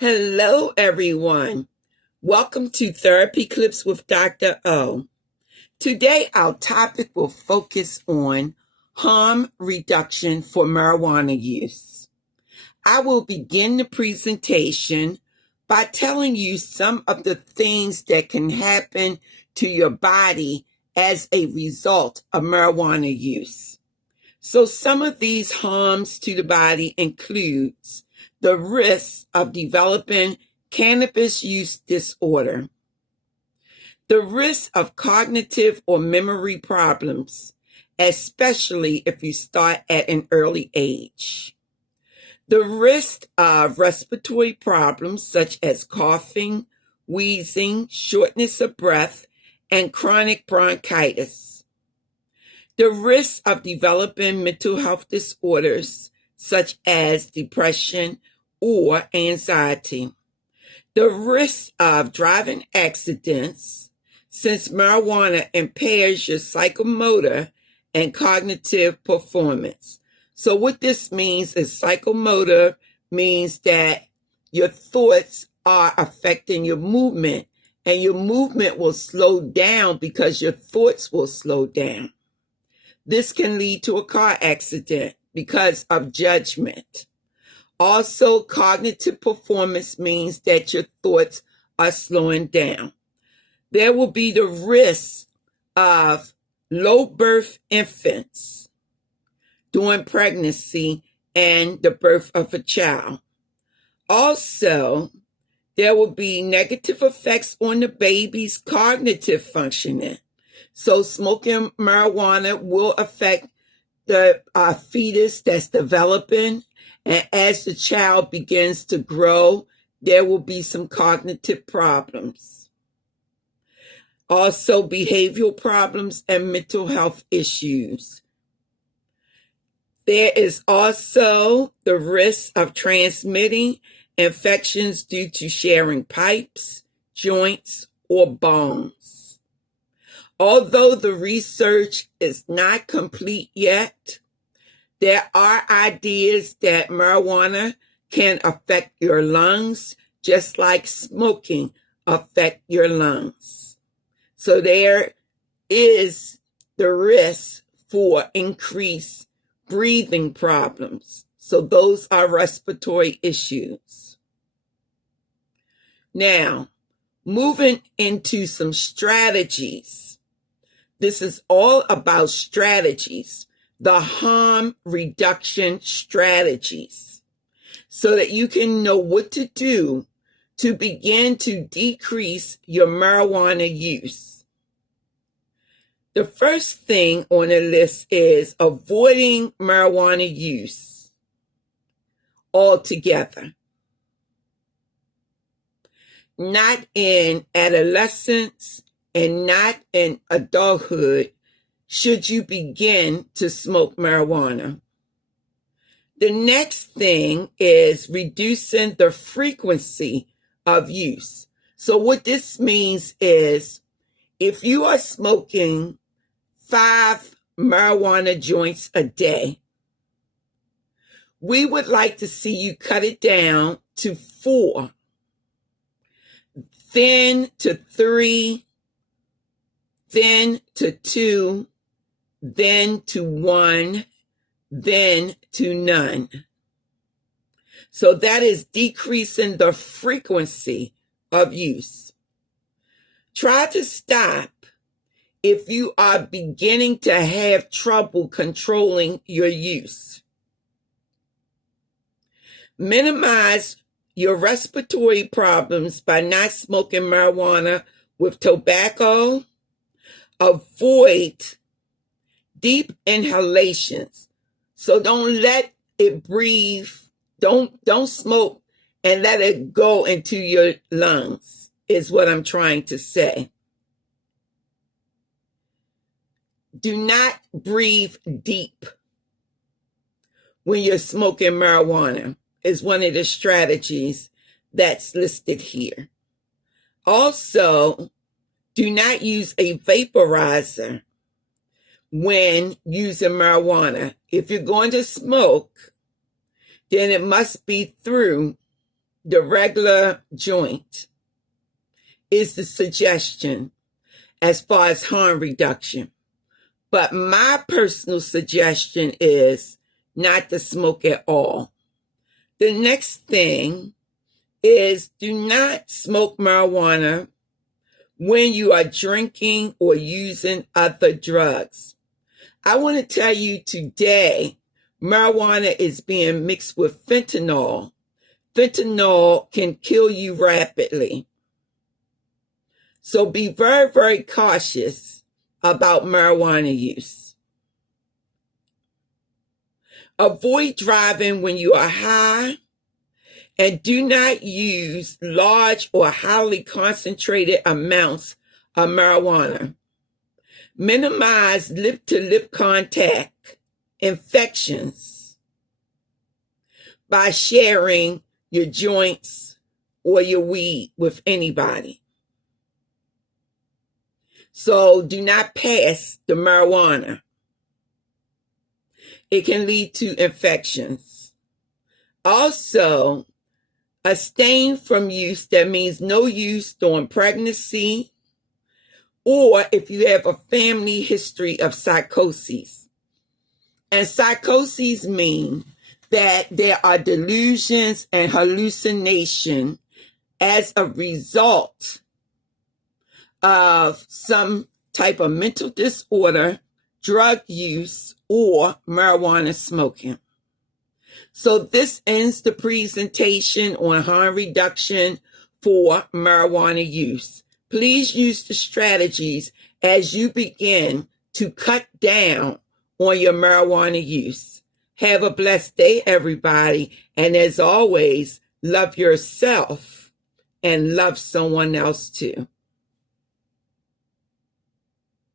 Hello, everyone. Welcome to Therapy Clips with Dr. O. Today, our topic will focus on harm reduction for marijuana use. I will begin the presentation by telling you some of the things that can happen to your body as a result of marijuana use. So some of these harms to the body includes the risk of developing cannabis use disorder, the risk of cognitive or memory problems, especially if you start at an early age, the risk of respiratory problems such as coughing, wheezing, shortness of breath, and chronic bronchitis, the risk of developing mental health disorders such as depression or anxiety, the risk of driving accidents, since marijuana impairs your psychomotor and cognitive performance. So what this means is psychomotor means that your thoughts are affecting your movement, and your movement will slow down because your thoughts will slow down. This can lead to a car accident because of judgment. Also, cognitive performance means that your thoughts are slowing down. There will be the risk of low birth infants during pregnancy and the birth of a child. Also, there will be negative effects on the baby's cognitive functioning. So smoking marijuana will affect the fetus that's developing, and as the child begins to grow, there will be some cognitive problems. Also, behavioral problems and mental health issues. There is also the risk of transmitting infections due to sharing pipes, joints, or bones. Although the research is not complete yet, there are ideas that marijuana can affect your lungs just like smoking affect your lungs. So there is the risk for increased breathing problems. So those are respiratory issues. Now, moving into some strategies. This is all about strategies, the harm reduction strategies, so that you can know what to do to begin to decrease your marijuana use. The first thing on the list is avoiding marijuana use altogether. Not in adolescence and not in adulthood should you begin to smoke marijuana. The next thing is reducing the frequency of use. So what this means is if you are smoking 5 marijuana joints a day, we would like to see you cut it down to 4, then to 3, then to 2, then to 1, then to none. So that is decreasing the frequency of use. Try to stop if you are beginning to have trouble controlling your use. Minimize your respiratory problems by not smoking marijuana with tobacco. Avoid deep inhalations. So don't let it breathe. Don't smoke and let it go into your lungs, is what I'm trying to say. Do not breathe deep when you're smoking marijuana, is one of the strategies that's listed here. Also, do not use a vaporizer when using marijuana. If you're going to smoke, then it must be through the regular joint is the suggestion as far as harm reduction. But my personal suggestion is not to smoke at all. The next thing is do not smoke marijuana when you are drinking or using other drugs. I want to tell you today, marijuana is being mixed with fentanyl. Fentanyl can kill you rapidly. So be very, very cautious about marijuana use. Avoid driving when you are high, and do not use large or highly concentrated amounts of marijuana. Minimize lip-to-lip contact infections by sharing your joints or your weed with anybody. So do not pass the marijuana. It can lead to infections. Also, abstain from use. That means no use during pregnancy or if you have a family history of psychoses. And psychoses mean that there are delusions and hallucination as a result of some type of mental disorder, drug use, or marijuana smoking. So this ends the presentation on harm reduction for marijuana use. Please use the strategies as you begin to cut down on your marijuana use. Have a blessed day, everybody. And as always, love yourself and love someone else too.